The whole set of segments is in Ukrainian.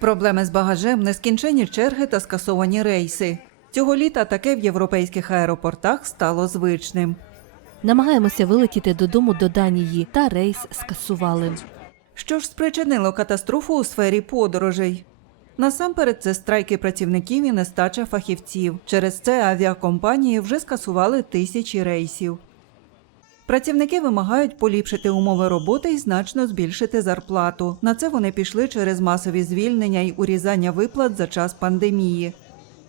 Проблеми з багажем, нескінченні черги та скасовані рейси. Цього літа таке в європейських аеропортах стало звичним. Намагаємося вилетіти додому до Данії, та рейс скасували. Що ж спричинило катастрофу у сфері подорожей? Насамперед, це страйки працівників і нестача фахівців. Через це авіакомпанії вже скасували тисячі рейсів. Працівники вимагають поліпшити умови роботи і значно збільшити зарплату. На це вони пішли через масові звільнення й урізання виплат за час пандемії.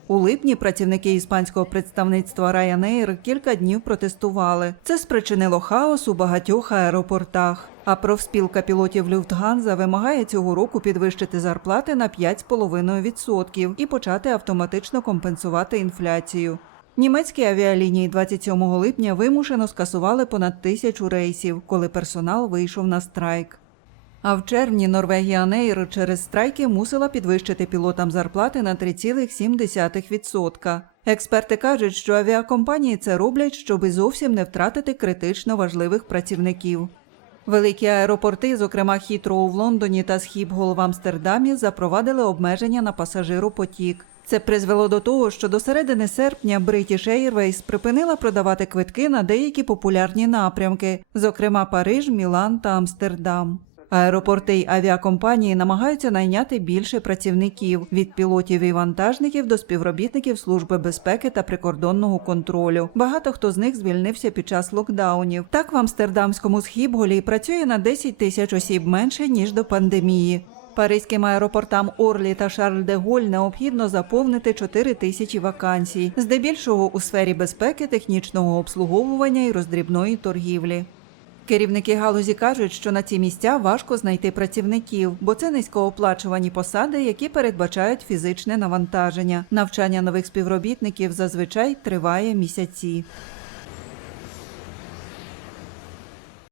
У липні працівники іспанського представництва Ryanair кілька днів протестували. Це спричинило хаос у багатьох аеропортах. А профспілка пілотів Люфтганза вимагає цього року підвищити зарплати на 5,5% і почати автоматично компенсувати інфляцію. Німецькі авіалінії 27 липня вимушено скасували понад тисячу рейсів, коли персонал вийшов на страйк. А в червні Норвегія Нейр через страйки мусила підвищити пілотам зарплати на 3,7%. Експерти кажуть, що авіакомпанії це роблять, щоби зовсім не втратити критично важливих працівників. Великі аеропорти, зокрема Хітроу в Лондоні та Схіпгол в Амстердамі, запровадили обмеження на пасажиропотік. Це призвело до того, що до середини серпня British Airways припинила продавати квитки на деякі популярні напрямки, зокрема Париж, Мілан та Амстердам. Аеропорти й авіакомпанії намагаються найняти більше працівників від пілотів і вантажників до співробітників Служби безпеки та прикордонного контролю. Багато хто з них звільнився під час локдаунів. Так в амстердамському схібголі працює на 10 тисяч осіб менше ніж до пандемії. Паризьким аеропортам Орлі та Шарль-де-Голь необхідно заповнити 4 тисячі вакансій, здебільшого у сфері безпеки, технічного обслуговування і роздрібної торгівлі. Керівники галузі кажуть, що на ці місця важко знайти працівників, бо це низькооплачувані посади, які передбачають фізичне навантаження. Навчання нових співробітників зазвичай триває місяці.